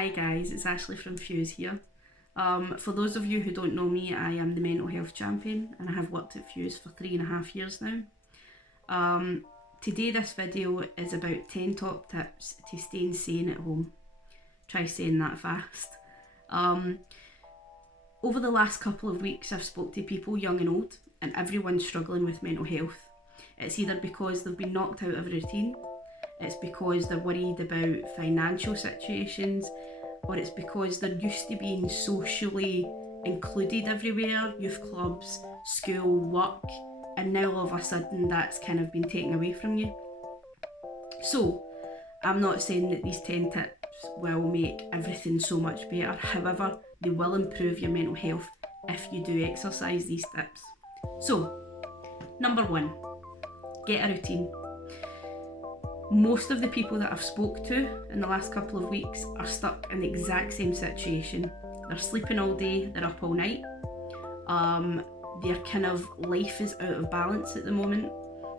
Hi guys, it's Ashley from Fuse here. For those of you who don't know me, I am the mental health champion and I have worked at Fuse for 3.5 years now. Today this video is about 10 top tips to staying sane at home. Try saying that fast. Over the last couple of weeks I've spoke to people young and old and everyone's struggling with mental health. It's either because they've been knocked out of a routine, it's because they're worried about financial situations, or it's because they're used to being socially included everywhere, youth clubs, school, work, and now all of a sudden that's kind of been taken away from you. So, I'm not saying that these 10 tips will make everything so much better, however, they will improve your mental health if you do exercise these tips. So, number 1, get a routine. Most of the people that I've spoke to in the last couple of weeks are stuck in the exact same situation. They're sleeping all day, they're up all night. Their kind of life is out of balance at the moment,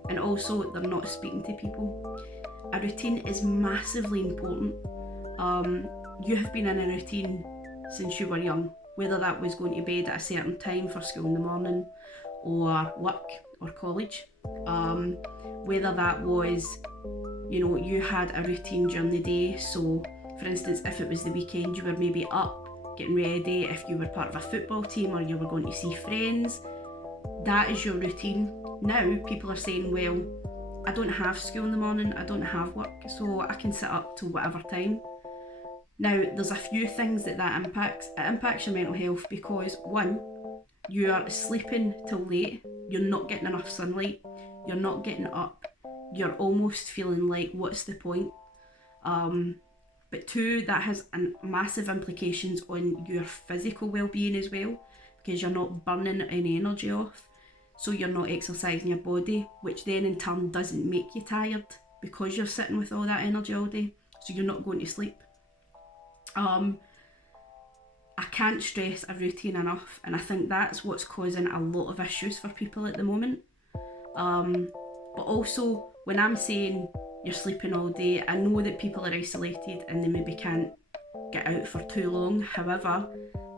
and also they're not speaking to people. A routine is massively important. You have been in a routine since you were young, whether that was going to bed at a certain time for school in the morning, or work or college, whether that was, you had a routine during the day. So for instance, if it was the weekend, you were maybe up getting ready. If you were part of a football team or you were going to see friends, that is your routine. Now people are saying, well, I don't have school in the morning, I don't have work, so I can sit up till whatever time. Now there's a few things that impacts. It impacts your mental health because 1, you are sleeping till late, you're not getting enough sunlight, you're not getting up, you're almost feeling like, what's the point? But 2, that has massive implications on your physical well-being as well, because you're not burning any energy off, so you're not exercising your body, which then in turn doesn't make you tired because you're sitting with all that energy all day, so you're not going to sleep. I can't stress a routine enough, and I think that's what's causing a lot of issues for people at the moment. But also, when I'm saying you're sleeping all day, I know that people are isolated and they maybe can't get out for too long. However,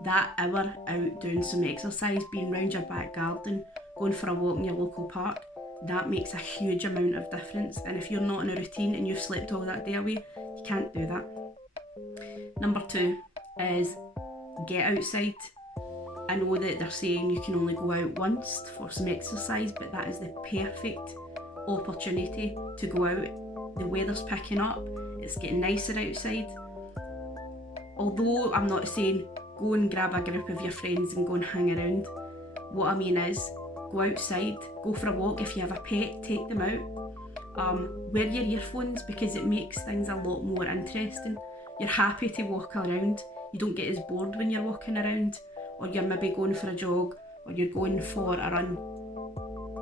that hour out doing some exercise, being round your back garden, going for a walk in your local park, that makes a huge amount of difference. And if you're not in a routine and you've slept all that day away, you can't do that. Number 2 is get outside. I know that they're saying you can only go out once for some exercise, but that is the perfect opportunity to go out. The weather's picking up, it's getting nicer outside. Although I'm not saying go and grab a group of your friends and go and hang around. What I mean is, go outside, go for a walk. If you have a pet, take them out. Wear your earphones because it makes things a lot more interesting. You're happy to walk around, you don't get as bored when you're walking around, or you're maybe going for a jog, or you're going for a run.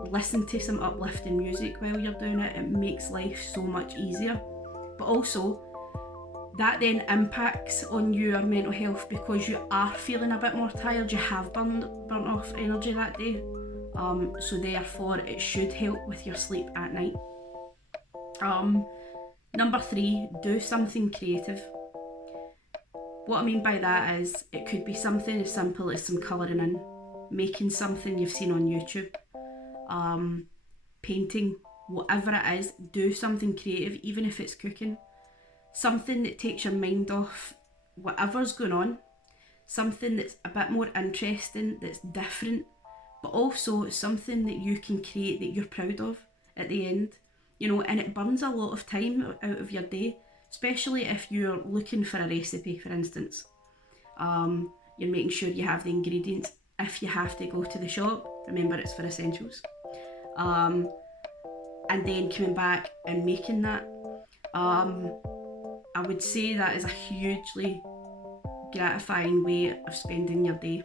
Listen to some uplifting music while you're doing it. It makes life so much easier. But also, that then impacts on your mental health because you are feeling a bit more tired, you have burnt off energy that day. So therefore it should help with your sleep at night. Number 3, do something creative. What I mean by that is, it could be something as simple as some colouring in, making something you've seen on YouTube, painting, whatever it is. Do something creative, even if it's cooking. Something that takes your mind off whatever's going on, something that's a bit more interesting, that's different, but also something that you can create that you're proud of at the end, and it burns a lot of time out of your day, especially if you're looking for a recipe, for instance. You're making sure you have the ingredients. If you have to go to the shop, remember it's for essentials. And then coming back and making that. I would say that is a hugely gratifying way of spending your day.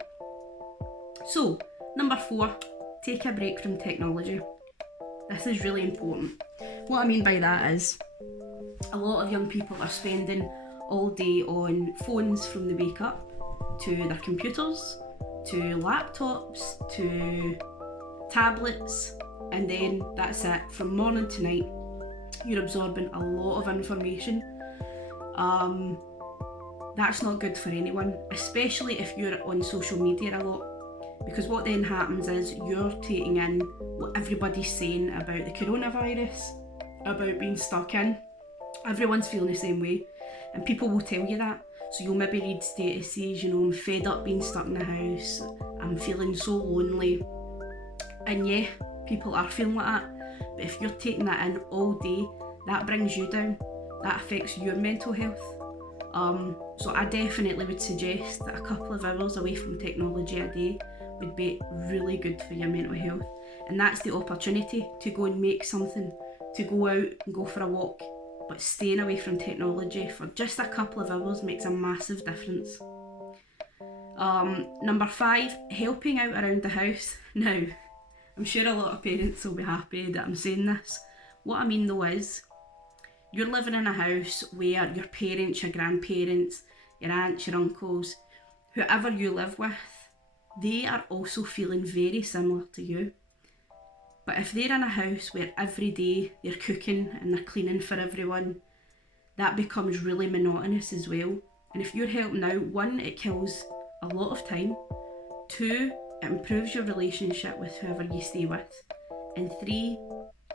So, number 4, take a break from technology. This is really important. What I mean by that is, a lot of young people are spending all day on phones from the wake up, to their computers, to laptops, to tablets, and then that's it. From morning to night, you're absorbing a lot of information. That's not good for anyone, especially if you're on social media a lot, because what then happens is you're taking in what everybody's saying about the coronavirus, about being stuck in. Everyone's feeling the same way, and people will tell you that. So you'll maybe read statuses, I'm fed up being stuck in the house, I'm feeling so lonely. And yeah, people are feeling like that, but if you're taking that in all day, that brings you down, that affects your mental health. So I definitely would suggest that a couple of hours away from technology a day would be really good for your mental health. And that's the opportunity to go and make something, to go out and go for a walk, but staying away from technology for just a couple of hours makes a massive difference. Number 5, helping out around the house. Now, I'm sure a lot of parents will be happy that I'm saying this. What I mean though is, you're living in a house where your parents, your grandparents, your aunts, your uncles, whoever you live with, they are also feeling very similar to you. But if they're in a house where every day they're cooking and they're cleaning for everyone, that becomes really monotonous as well. And if you're helping out, 1, it kills a lot of time. 2, it improves your relationship with whoever you stay with. And 3,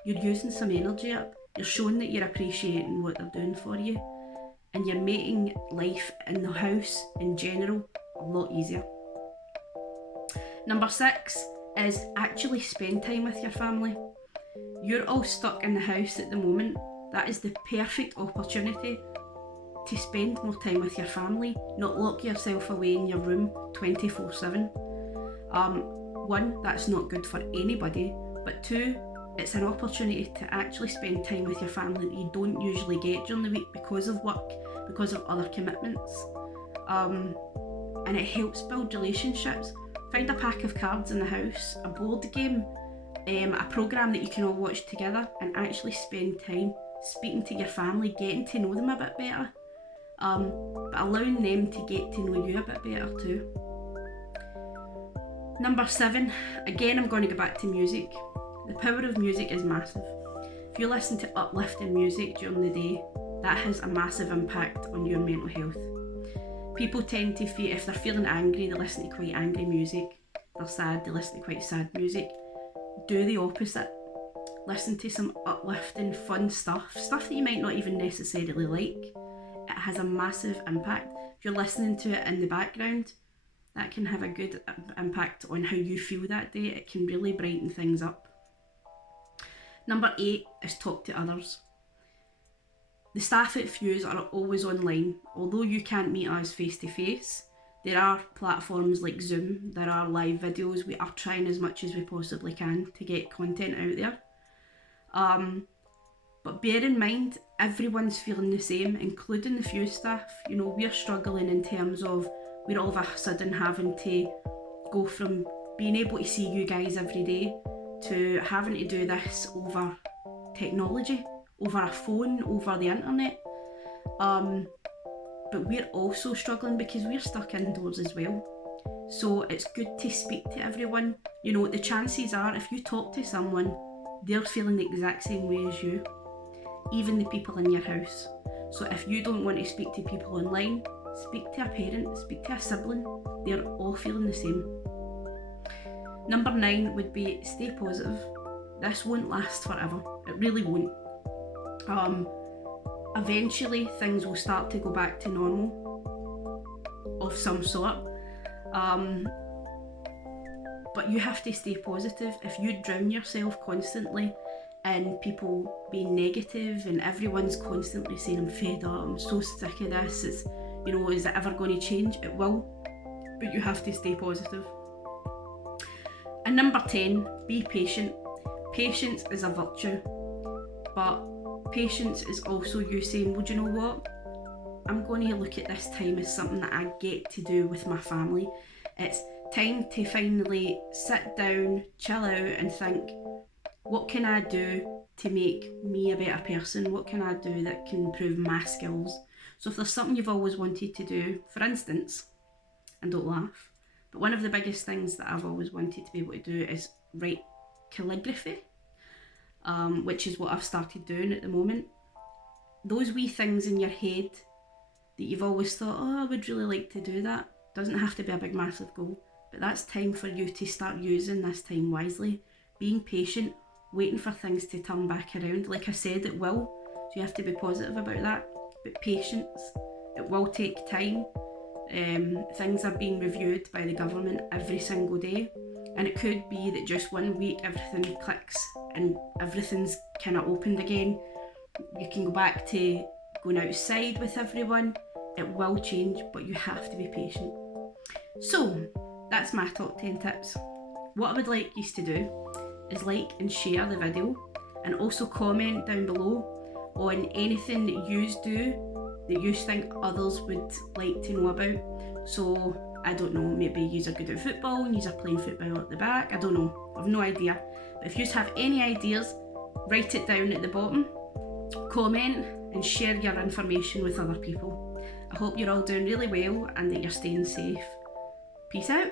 you're using some energy up. You're showing that you're appreciating what they're doing for you. And you're making life in the house in general a lot easier. Number 6 is actually spend time with your family. You're all stuck in the house at the moment. That is the perfect opportunity to spend more time with your family, not lock yourself away in your room 24/7. 1, that's not good for anybody, but 2, it's an opportunity to actually spend time with your family that you don't usually get during the week because of work, because of other commitments. And it helps build relationships. Find a pack of cards in the house, a board game, a programme that you can all watch together, and actually spend time speaking to your family, getting to know them a bit better, but allowing them to get to know you a bit better too. Number 7, again I'm going to go back to music. The power of music is massive. If you listen to uplifting music during the day, that has a massive impact on your mental health. People tend to feel, if they're feeling angry, they listen to quite angry music. They're sad, they listen to quite sad music. Do the opposite. Listen to some uplifting, fun stuff that you might not even necessarily like. It has a massive impact. If you're listening to it in the background, that can have a good impact on how you feel that day. It can really brighten things up. Number 8 is talk to others. The staff at Fuse are always online. Although you can't meet us face to face, there are platforms like Zoom, there are live videos. We are trying as much as we possibly can to get content out there. But bear in mind, everyone's feeling the same, including the Fuse staff. We're struggling in terms of we're all of a sudden having to go from being able to see you guys every day to having to do this over technology, over a phone, over the internet. But we're also struggling because we're stuck indoors as well. So it's good to speak to everyone. The chances are if you talk to someone, they're feeling the exact same way as you, even the people in your house. So if you don't want to speak to people online, speak to a parent, speak to a sibling. They're all feeling the same. Number 9 would be stay positive. This won't last forever. It really won't. Eventually things will start to go back to normal of some sort. But you have to stay positive. If you drown yourself constantly in people being negative and everyone's constantly saying, I'm fed up, I'm so sick of this, is it ever going to change? It will, but you have to stay positive. And number 10, be patient. Patience is a virtue, but patience is also you saying, well, do you know what? I'm going to look at this time as something that I get to do with my family. It's time to finally sit down, chill out and think, what can I do to make me a better person? What can I do that can improve my skills? So if there's something you've always wanted to do, for instance, and don't laugh, but one of the biggest things that I've always wanted to be able to do is write calligraphy, which is what I've started doing at the moment. Those wee things in your head that you've always thought, oh, I would really like to do that. Doesn't have to be a big massive goal, but that's time for you to start using this time wisely, being patient, waiting for things to turn back around. Like I said, it will, so you have to be positive about that, but patience, it will take time. Things are being reviewed by the government every single day, and it could be that just 1 week everything clicks and everything's kind of opened again. You can go back to going outside with everyone. It will change, but you have to be patient. So that's my top 10 tips. What I would like you to do is like and share the video, and also comment down below on anything that you do that you think others would like to know about. So I don't know, maybe you're good at football and you're playing football at the back, I don't know, I've no idea. But if you have any ideas, write it down at the bottom, comment and share your information with other people. I hope you're all doing really well and that you're staying safe. Peace out.